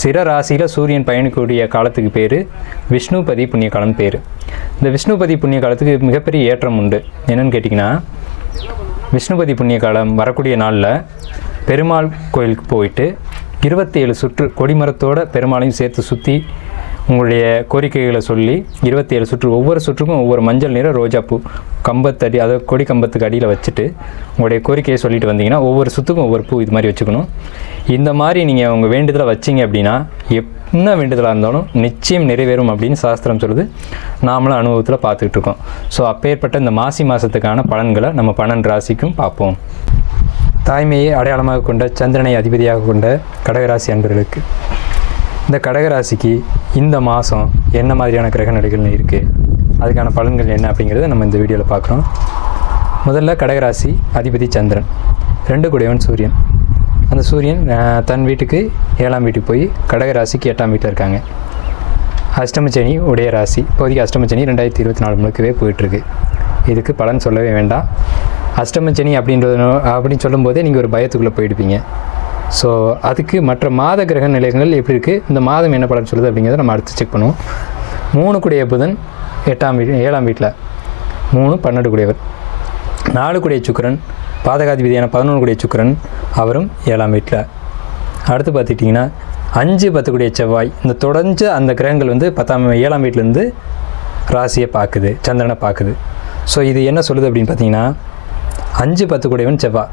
சிற ராசியில் சூரியன் பயணிக்கக்கூடிய காலத்துக்கு பேர் விஷ்ணுபதி புண்ணிய காலம் பேர். இந்த விஷ்ணுபதி புண்ணிய காலத்துக்கு மிகப்பெரிய ஏற்றம் உண்டு. என்னென்னு கேட்டிங்கன்னா விஷ்ணுபதி புண்ணிய காலம் வரக்கூடிய நாளில் பெருமாள் கோயிலுக்கு போயிட்டு இருபத்தி ஏழு சுற்று கொடிமரத்தோட பெருமாளையும் சேர்த்து சுற்றி உங்களுடைய கோரிக்கைகளை சொல்லி இருபத்தி ஏழு சுற்று ஒவ்வொரு சுற்றுக்கும் ஒவ்வொரு மஞ்சள் நிற ரோஜாப்பூ கம்பத்தடி அதாவது கொடி கம்பத்துக்கு அடியில் வச்சுட்டு உங்களுடைய கோரிக்கையை சொல்லிட்டு வந்தீங்கன்னா ஒவ்வொரு சுற்றுக்கும் ஒவ்வொரு பூ இது மாதிரி வச்சுக்கணும். இந்த மாதிரி நீங்கள் உங்கள் வேண்டுதலை வச்சீங்க அப்படின்னா என்ன வேண்டுதலாக இருந்தாலும் நிச்சயம் நிறைவேறும் அப்படின்னு சாஸ்திரம் சொல்லுது. நாமளும் அனுபவத்தில் பார்த்துக்கிட்டு இருக்கோம். ஸோ அப்பேற்பட்ட இந்த மாசி மாதத்துக்கான பலன்களை நம்ம பன்னெண்டு ராசிக்கும் பார்ப்போம். தாய்மையை அடையாளமாக கொண்ட சந்திரனை அதிபதியாக கொண்ட கடகராசி அன்பர்களுக்கு. இந்த கடகராசிக்கு இந்த மாதம் என்ன மாதிரியான கிரக நிலைகள் இருக்குது அதுக்கான பலன்கள் என்ன அப்படிங்கிறத நம்ம இந்த வீடியோவில் பார்க்குறோம். முதல்ல கடகராசி அதிபதி சந்திரன். ரெண்டு கூடையவன் சூரியன். அந்த சூரியன் தன் வீட்டுக்கு ஏழாம் வீட்டுக்கு போய் கடகராசிக்கு எட்டாம் வீட்டில் இருக்காங்க. அஷ்டமச்சனி உடைய ராசி. இப்போதைக்கு அஷ்டமச்சனி ரெண்டாயிரத்தி இருபத்தி நாலு முழுக்கவே போயிட்டுருக்கு. இதுக்கு பலன் சொல்லவே வேண்டாம். அஷ்டமச்சனி அப்படின்றது அப்படின்னு சொல்லும்போதே நீங்கள் ஒரு பயத்துக்குள்ளே போயிடுப்பீங்க. ஸோ அதுக்கு மற்ற மாத கிரக நிலையங்கள் எப்படி இருக்குது இந்த மாதம் என்ன பலன் சொல்லுது அப்படிங்கிறத நம்ம அடுத்து செக் பண்ணுவோம். மூணு கூடிய புதன் எட்டாம் வீடு ஏழாம் வீட்டில். மூணு பன்னெண்டு கூடியவர். நாலு கூடிய சுக்கரன் பாதகாதிபதியான பதினொன்று கூடிய சுக்கிரன் அவரும் ஏழாம் வீட்டில். அடுத்து பார்த்துக்கிட்டிங்கன்னா அஞ்சு பத்து கூடிய செவ்வாய். இந்த தொடர்ந்து அந்த கிரகங்கள் வந்து பத்தாம் ஏழாம் வீட்டிலேருந்து ராசியை பார்க்குது சந்திரனை பார்க்குது. ஸோ இது என்ன சொல்லுது அப்படின்னு பார்த்தீங்கன்னா அஞ்சு பத்து கூடியவன் செவ்வாய்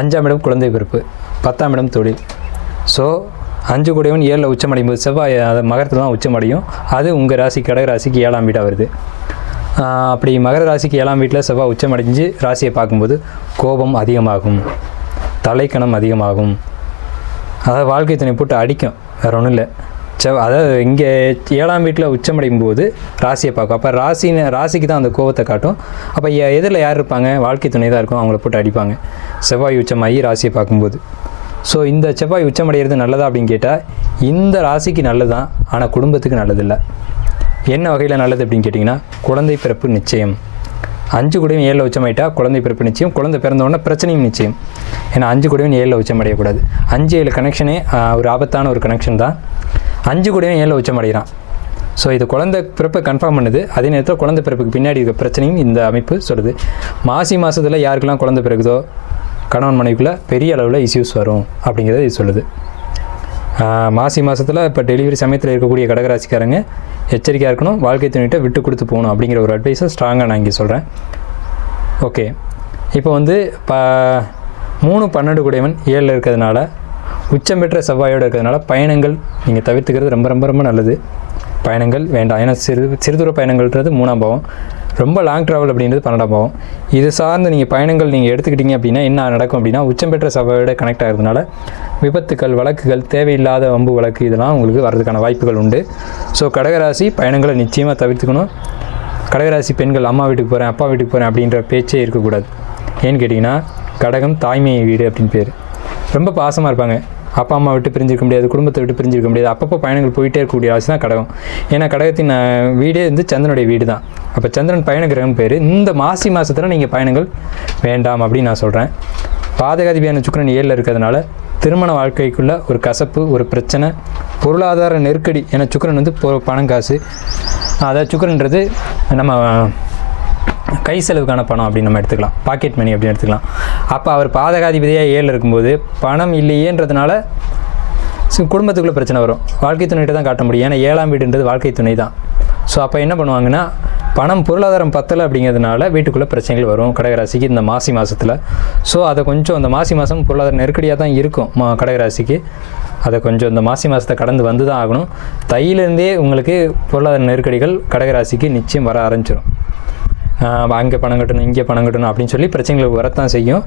அஞ்சாம் இடம் குழந்தை பிறப்பு பத்தாம் இடம் தொழில். ஸோ அஞ்சு கூடியவன் ஏழில் உச்சமடையும் போது செவ்வாய் அதை மகரத்தில் தான் உச்சமடையும். அது உங்கள் ராசி கடக ராசிக்கு ஏழாம் வீடாக வருது. அப்படி மகர ராசிக்கு ஏழாம் வீட்டில் செவ்வாய் உச்சமடைஞ்சு ராசியை பார்க்கும்போது கோபம் அதிகமாகும் தலைக்கணம் அதிகமாகும். அதாவது வாழ்க்கை துணை போட்டு அடிக்கும் வேறு ஒன்றும் இல்லை. செவ் அதாவது இங்கே ஏழாம் வீட்டில் உச்சமடையும் போது ராசியை பார்க்கும். அப்போ ராசின்னு ராசிக்கு தான் அந்த கோபத்தை காட்டும். அப்போ எதிரில் யார் இருப்பாங்க? வாழ்க்கை துணை தான் இருக்கும் அவங்கள போட்டு அடிப்பாங்க. செவ்வாய் உச்சமாகி ராசியை பார்க்கும்போது. ஸோ இந்த செவ்வாய் உச்சமடைகிறது நல்லதா அப்படின்னு கேட்டால் இந்த ராசிக்கு நல்லது தான் ஆனால் குடும்பத்துக்கு நல்லதில்லை. என்ன வகையில் நல்லது அப்படின்னு கேட்டிங்கன்னா குழந்தை பிறப்பு நிச்சயம். அஞ்சு கூடயும் ஏழில் உச்சமாயிட்டா குழந்தை பிறப்பு நிச்சயம். குழந்தை பிறந்தவுடனே பிரச்சனையும் நிச்சயம். ஏன்னா அஞ்சு கூடயும் ஏழில் உச்சம் அடையக்கூடாது அஞ்சு ஏழு கனெக்ஷனே ஒரு ஆபத்தான ஒரு கனெக்ஷன் தான். அஞ்சு கூடயும் ஏழில் உச்சமடைகிறான். ஸோ இது குழந்தை பிறப்பை கன்ஃபார்ம் பண்ணுது. அதே நேரத்தில் குழந்தை பிறப்புக்கு பின்னாடி இருக்க பிரச்சனையும் இந்த அமைப்பு சொல்லுது. மாசி மாதத்தில் யாருக்கெல்லாம் குழந்தை பிறகுதோ கணவன் மனைவிக்குள்ளே பெரிய அளவில் இஷ்யூஸ் வரும் அப்படிங்கிறத இது சொல்லுது. மாசி மாதத்தில் இப்போ டெலிவரி சமயத்தில் இருக்கக்கூடிய கடகராசிக்காரங்க எச்சரிக்கையாக இருக்கணும் வாழ்க்கை துணைகிட்ட விட்டு கொடுத்து போகணும் அப்படிங்கிற ஒரு அட்வைஸை ஸ்ட்ராங்காக நான் இங்கே சொல்கிறேன் ஓகே இப்போ வந்து ப மூணு பன்னெண்டு குடையவன் ஏழில் இருக்கிறதுனால உச்சம் பெற்ற செவ்வாயோடு இருக்கிறதுனால பயணங்கள் நீங்கள் தவிர்த்துக்கிறது ரொம்ப ரொம்ப ரொம்ப நல்லது. பயணங்கள் வேண்டாம். ஏன்னா சிறு சிறுதூர பயணங்கள்ன்றது மூணாம் பாவம். ரொம்ப லாங் ட்ராவல் அப்படின்றது பன்னெண்டாம் பாவம். இது சார்ந்து நீங்கள் பயணங்கள் நீங்கள் எடுத்துக்கிட்டீங்க அப்படின்னா என்ன நடக்கும் அப்படின்னா உச்சம் பெற்ற சபையோட கனெக்ட் ஆகிறதுனால விபத்துக்கள் வழக்குகள் தேவையில்லாத வம்பு வழக்கு இதெல்லாம் உங்களுக்கு வர்றதுக்கான வாய்ப்புகள் உண்டு. ஸோ கடகராசி பயணங்களை நிச்சயமாக தவிர்த்துக்கணும். கடகராசி பெண்கள் அம்மா வீட்டுக்கு போகிறேன் அப்பா வீட்டுக்கு போகிறேன் அப்படின்ற பேச்சே இருக்கக்கூடாது. ஏன்னு கேட்டிங்கன்னா கடகம் தாய்மை வீடு அப்படின்னு பேர். ரொம்ப பாசமாக இருப்பாங்க. அப்பா அம்மா விட்டு பிரிஞ்சிருக்க முடியாது குடும்பத்தை விட்டு பிரிஞ்சிருக்க முடியாது. அப்பப்போ பயணங்கள் போயிட்டே இருக்கக்கூடிய ராசி தான் கடகம். ஏன்னா கடகத்தின் வீடே வந்து சந்தனுடைய வீடு தான் அப்போ சந்திரன் பயண கிரகம் பேர். இந்த மாசி மாதத்தில் நீங்கள் பயணங்கள் வேண்டாம் அப்படின்னு நான் சொல்கிறேன் பாதகாதிபியான சுக்கரன் ஏழில் இருக்கிறதுனால திருமண வாழ்க்கைக்குள்ள ஒரு கசப்பு ஒரு பிரச்சனை பொருளாதார நெருக்கடி. ஏன்னா சுக்கரன் வந்து பொ- பணம் காசு. அதாவது சுக்கரன்றது நம்ம கை செலவுக்கான பணம் அப்படின்னு நம்ம எடுத்துக்கலாம். பாக்கெட் மணி அப்படின்னு எடுத்துக்கலாம். அப்போ அவர் பாதகாதிபதியாக ஏழில் இருக்கும்போது பணம் இல்லையேன்றதுனால குடும்பத்துக்குள்ளே பிரச்சனை வரும். வாழ்க்கை துணைகிட்ட தான் காட்ட முடியும். ஏன்னா ஏழாம் வீடுன்றது வாழ்க்கை துணை தான் ஸோ அப்போ என்ன பண்ணுவாங்கன்னா பணம் பொருளாதாரம் பத்தலை அப்படிங்கிறதுனால வீட்டுக்குள்ளே பிரச்சனைகள் வரும். கடகராசிக்கு இந்த மாசி மாதத்தில் ஸோ அதை கொஞ்சம் அந்த மாசி மாதம் பொருளாதார நெருக்கடியாக தான் இருக்கும் மா கடகராசிக்கு. அதை கொஞ்சம் இந்த மாசி மாதத்தை கடந்து வந்து தான் ஆகணும். தையிலேருந்தே உங்களுக்கு பொருளாதார நெருக்கடிகள் கடகராசிக்கு நிச்சயம் வர ஆரம்பிச்சிடும் அங்கே பணம் கட்டணும் இங்கே பணம் கட்டணும் அப்படின்னு சொல்லி பிரச்சனைகள் வரத்தான் செய்யும்.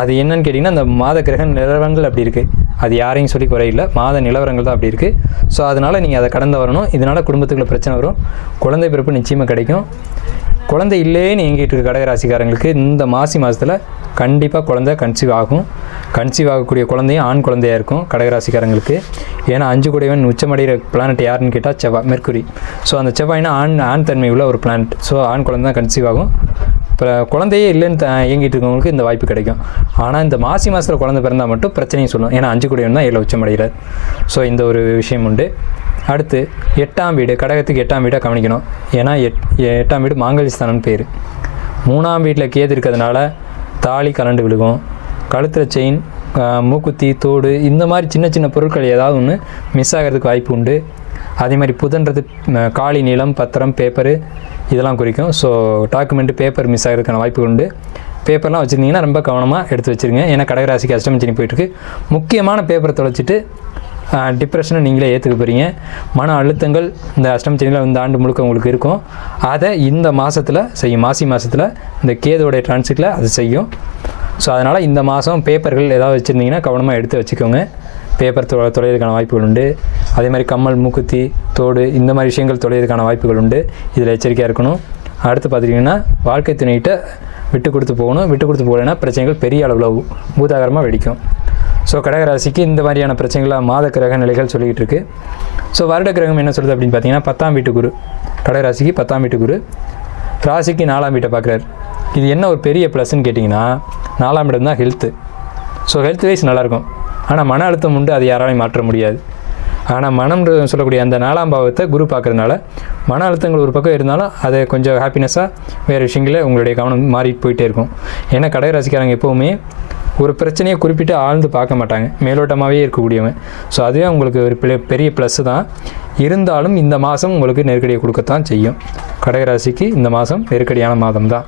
அது என்னன்னு கேட்டிங்கன்னா அந்த மாத கிரக நிலவரங்கள் அப்படி இருக்குது அது யாரையும் சொல்லி குறையில்லை மாத நிலவரங்கள் தான் அப்படி இருக்குது ஸோ அதனால் நீங்கள் அதை கடந்து வரணும். இதனால் குடும்பத்துக்குள்ள பிரச்சனை வரும். குழந்தை பிறப்பு நிச்சயமாக கிடைக்கும். குழந்தை இல்லைன்னு எங்கிட்டு இருக்க கடகராசிக்காரங்களுக்கு இந்த மாசி மாதத்தில் கண்டிப்பாக குழந்தை கன்சீவ் ஆகும். கன்சீவ் ஆகக்கூடிய குழந்தையும் ஆண் குழந்தையாக இருக்கும் கடகராசிக்காரங்களுக்கு. ஏன்னா அஞ்சு கூடவன் உச்சமடைகிற பிளானட் யாருன்னு கேட்டால் செவ்வாய் மெர்க்குரி. ஸோ அந்த செவ்வாய்னா ஆண் ஆண் தன்மை உள்ள ஒரு பிளானட் ஸோ ஆண் குழந்தை தான் கன்சீவ் ஆகும். இப்போ குழந்தையே இல்லைன்னு த- இயங்கிட்டு இருக்கவங்களுக்கு இந்த வாய்ப்பு கிடைக்கும். ஆனால் இந்த மாசி மாதத்தில் குழந்தை பிறந்தால் மட்டும் பிரச்சனையும் சொல்லும். ஏன்னா அஞ்சு கூடவன் தான் ஏழை உச்சமடைகிறார் ஸோ இந்த ஒரு விஷயம் உண்டு. அடுத்து எட்டாம் வீடு கடகத்துக்கு எட்டாம் வீடாக கவனிக்கணும். ஏன்னா எட் எட்டாம் வீடு மாங்கல்யஸ்தானம்னு பேர். மூணாம் வீட்டில் கேது இருக்கிறதுனால தாலி கலண்டு விழுகும். கழுத்தில் செயின் மூக்குத்தி தோடு இந்த மாதிரி சின்ன சின்ன பொருட்கள் ஏதாவது ஒன்று மிஸ் ஆகிறதுக்கு வாய்ப்பு உண்டு. அதே மாதிரி புதன்றது காளி நிலம் பத்திரம் பேப்பரு இதெல்லாம் குறிக்கும். ஸோ டாக்குமெண்ட் பேப்பர் மிஸ் ஆகிறதுக்கான வாய்ப்புகள் உண்டு. பேப்பர்லாம் வச்சுருந்தீங்கன்னா ரொம்ப கவனமாக எடுத்து வச்சுருங்க. ஏன்னா கடகராசிக்கு அஷ்டமச்சினி போயிட்டுருக்கு. முக்கியமான பேப்பரை தொலைச்சிட்டு டிப்ரெஷனை நீங்களே ஏற்றுக்க போகிறீங்க மன அழுத்தங்கள் இந்த அஷ்டமச்சனியில் இந்த ஆண்டு முழுக்க உங்களுக்கு இருக்கும். அதை இந்த மாதத்தில் செய்யும். மாசி மாதத்தில் இந்த கேதுவோடைய டிரான்சிட்டில் அது செய்யும். ஸோ அதனால் இந்த மாதம் பேப்பர்கள் ஏதாவது வச்சுருந்தீங்கன்னா கவனமாக எடுத்து வச்சுக்கோங்க. பேப்பர் தொ தொலைறதுக்கான வாய்ப்புகள் உண்டு. அதே மாதிரி கம்மல் மூக்குத்தி தோடு இந்த மாதிரி விஷயங்கள் தொலைறதுக்கான வாய்ப்புகள் உண்டு. இதில் எச்சரிக்கையாக இருக்கணும். அடுத்து பார்த்துட்டிங்கன்னா வாழ்க்கை துணைகிட்ட விட்டு கொடுத்து போகணும். விட்டு கொடுத்து போகலைன்னா பிரச்சனைகள் பெரிய அளவில் பூதாகரமாக வெடிக்கும். ஸோ கடகராசிக்கு இந்த மாதிரியான பிரச்சனைகளாக மாத கிரக நிலைகள் சொல்லிக்கிட்டு இருக்கு. ஸோ வருட கிரகம் என்ன சொல்லுது அப்படின்னு பார்த்தீங்கன்னா பத்தாம் வீட்டு குரு. கடகராசிக்கு பத்தாம் வீட்டு குரு. ராசிக்கு நாலாம் வீட்டை பார்க்குறாரு. இது என்ன ஒரு பெரிய ப்ளஸ்ன்னு கேட்டிங்கன்னா நாலாம் இடம் தான் ஹெல்த்து ஸோ ஹெல்த் வைஸ் நல்லாயிருக்கும் ஆனால் மன அழுத்தம் உண்டு அது யாராலையும் மாற்ற முடியாது. ஆனால் மனம்ன்ற சொல்லக்கூடிய அந்த நாலாம் பாவத்தை குரு பார்க்கறதுனால மன அழுத்தங்கள் ஒரு பக்கம் இருந்தாலும் அதை கொஞ்சம் ஹாப்பினஸ்ஸாக வேறு விஷயங்களில் உங்களுடைய கவனம் மாறிட்டு போயிட்டே இருக்கும். ஏன்னா கடகராசிக்காரங்க எப்போவுமே ஒரு பிரச்சனையை குறிப்பிட்டு ஆழ்ந்து பார்க்க மாட்டாங்க. மேலோட்டமாகவே இருக்கக்கூடியவங்க. ஸோ அதுவே உங்களுக்கு ஒரு பெரிய பெரிய ப்ளஸ்ஸு தான். இருந்தாலும் இந்த மாதம் உங்களுக்கு நெருக்கடியை கொடுக்கத்தான் செய்யும். கடகராசிக்கு இந்த மாதம் நெருக்கடியான மாதம் தான்.